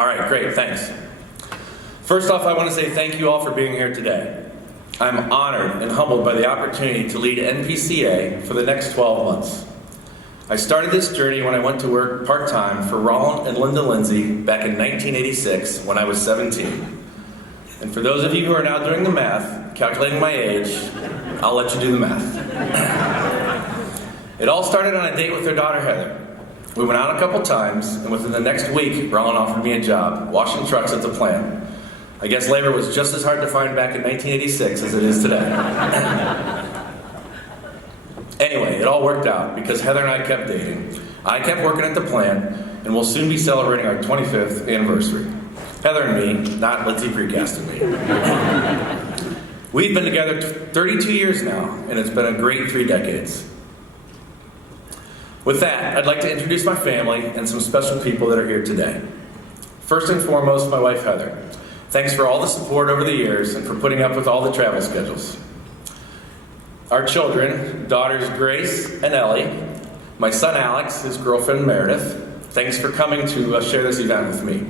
All right, great, thanks. First off, I want to say thank you all for being here today. I'm honored and humbled by the opportunity to lead NPCA for the next 12 months. I started this journey when I went to work part-time for Roland and Linda Lindsay back in 1986 when I was 17. And for those of you who are now doing the math, calculating my age, I'll let you do the math. It all started on a date with their daughter, Heather. We went out a couple times, and within the next week, Roland offered me a job, washing trucks at the plant. I guess labor was just as hard to find back in 1986 as it is today. Anyway, it all worked out because Heather and I kept dating. I kept working at the plant, and we'll soon be celebrating our 25th anniversary. Heather and me, not Lindsay Precast and me. We've been together 32 years now, and it's been a great 3 decades. With that, I'd like to introduce my family and some special people that are here today. First and foremost, my wife, Heather. Thanks for all the support over the years and for putting up with all the travel schedules. Our children, daughters Grace and Ellie, my son Alex, his girlfriend Meredith. Thanks for coming to share this event with me.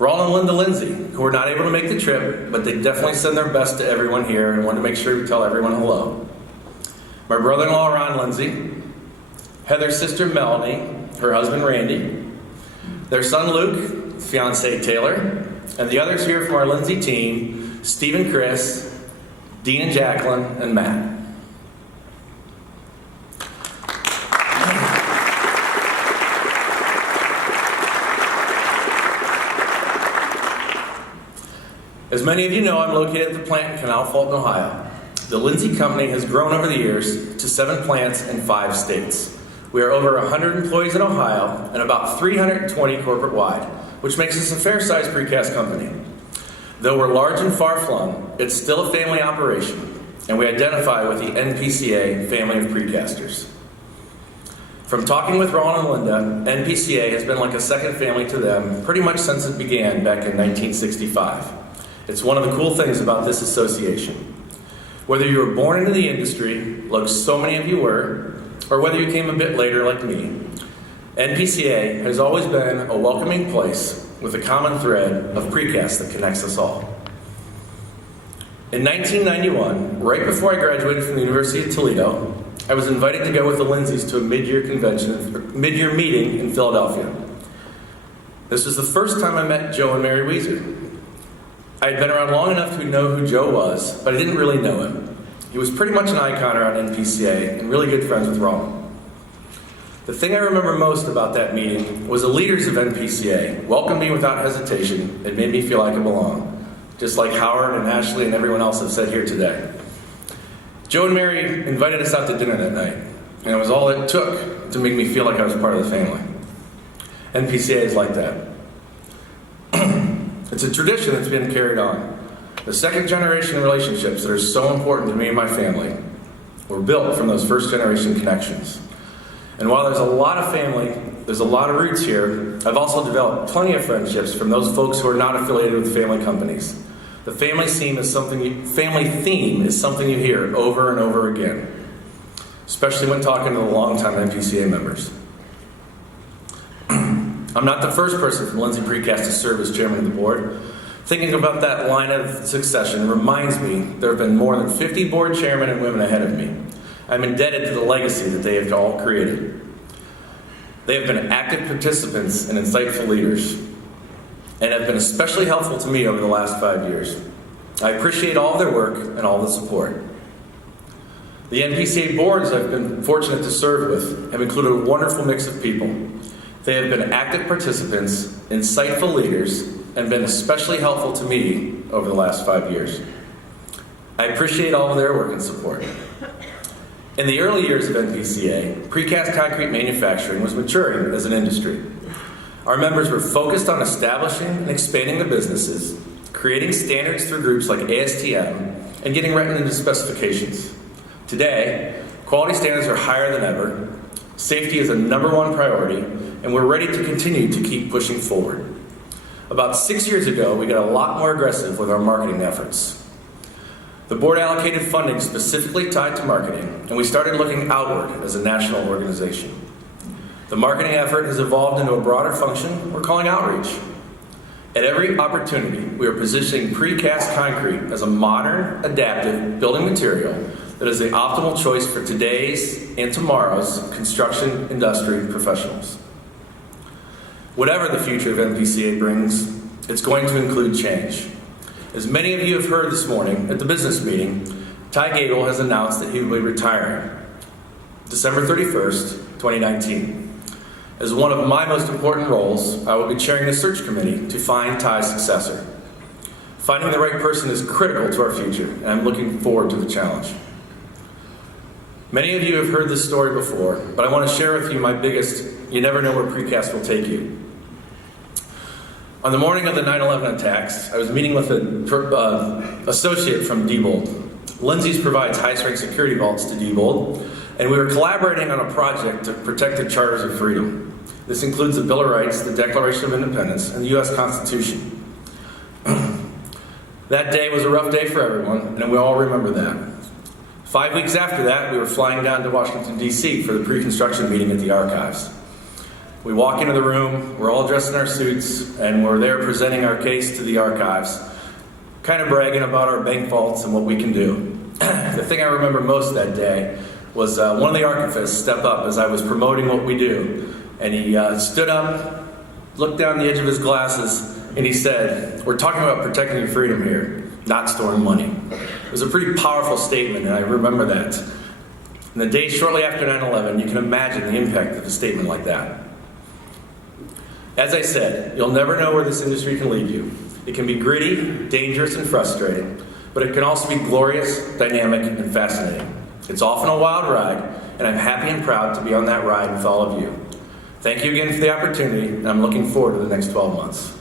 Roland and Linda Lindsay, who were not able to make the trip, but they definitely send their best to everyone here and want to make sure we tell everyone hello. My brother-in-law, Ron Lindsay, Heather's sister, Melanie, her husband, Randy, their son, Luke, fiancée, Taylor, and the others here from our Lindsay team, Steve and Chris, Dean and Jacqueline, and Matt. As many of you know, I'm located at the plant in Canal Fulton, Ohio. The Lindsay Company has grown over the years to 7 plants in 5 states. We are over 100 employees in Ohio and about 320 corporate-wide, which makes us a fair-sized precast company. Though we're large and far-flung, it's still a family operation, and we identify with the NPCA family of precasters. From talking with Ron and Linda, NPCA has been like a second family to them pretty much since it began back in 1965. It's one of the cool things about this association. Whether you were born into the industry, like so many of you were, or whether you came a bit later like me, NPCA has always been a welcoming place with a common thread of precast that connects us all. In 1991, right before I graduated from the University of Toledo, I was invited to go with the Lindsays to a mid-year meeting in Philadelphia. This was the first time I met Joe and Mary Weezer. I had been around long enough to know who Joe was, but I didn't really know him. He was pretty much an icon around NPCA and really good friends with Roland. The thing I remember most about that meeting was the leaders of NPCA welcomed me without hesitation and made me feel like I belong, just like Howard and Ashley and everyone else have said here today. Joe and Mary invited us out to dinner that night, and it was all it took to make me feel like I was part of the family. NPCA is like that. It's a tradition that's been carried on. The second generation relationships that are so important to me and my family were built from those first generation connections. And while there's a lot of family, there's a lot of roots here, I've also developed plenty of friendships from those folks who are not affiliated with family companies. The family theme is something you hear over and over again, especially when talking to the longtime NPCA members. I'm not the first person from Lindsay Precast to serve as chairman of the board. Thinking about that line of succession reminds me there have been more than 50 board chairmen and women ahead of me. I'm indebted to the legacy that they have all created. They have been active participants and insightful leaders, and have been especially helpful to me over the last 5 years. I appreciate all of their work and all the support. The NPCA boards I've been fortunate to serve with have included a wonderful mix of people. They have been active participants, insightful leaders, and been especially helpful to me over the last 5 years. I appreciate all of their work and support. In the early years of NPCA, precast concrete manufacturing was maturing as an industry. Our members were focused on establishing and expanding the businesses, creating standards through groups like ASTM, and getting written into specifications. Today, quality standards are higher than ever, safety is a #1 priority, and we're ready to continue to keep pushing forward. About 6 years ago, we got a lot more aggressive with our marketing efforts. The board allocated funding specifically tied to marketing, and we started looking outward as a national organization. The marketing effort has evolved into a broader function we're calling outreach. At every opportunity, we are positioning precast concrete as a modern, adaptive building material that is the optimal choice for today's and tomorrow's construction industry professionals. Whatever the future of NPCA brings, it's going to include change. As many of you have heard this morning at the business meeting, Ty Gable has announced that he will be retiring December 31st, 2019. As one of my most important roles, I will be chairing the search committee to find Ty's successor. Finding the right person is critical to our future, and I'm looking forward to the challenge. Many of you have heard this story before, but I want to share with you my biggest, you never know where precast will take you. On the morning of the 9/11 attacks, I was meeting with an associate from Diebold. Lindsay's provides high-strength security vaults to Diebold, and we were collaborating on a project to protect the Charters of Freedom. This includes the Bill of Rights, the Declaration of Independence, and the U.S. Constitution. That day was a rough day for everyone, and we all remember that. 5 weeks after that, we were flying down to Washington, D.C. for the pre-construction meeting at the archives. We walk into the room, we're all dressed in our suits, and we're there presenting our case to the archives, kind of bragging about our bank vaults and what we can do. The thing I remember most that day was one of the archivists stepped up as I was promoting what we do, and he stood up, looked down the edge of his glasses, and he said, "We're talking about protecting your freedom here, not storing money." It was a pretty powerful statement, and I remember that. In the days shortly after 9/11, you can imagine the impact of a statement like that. As I said, you'll never know where this industry can lead you. It can be gritty, dangerous, and frustrating, but it can also be glorious, dynamic, and fascinating. It's often a wild ride, and I'm happy and proud to be on that ride with all of you. Thank you again for the opportunity, and I'm looking forward to the next 12 months.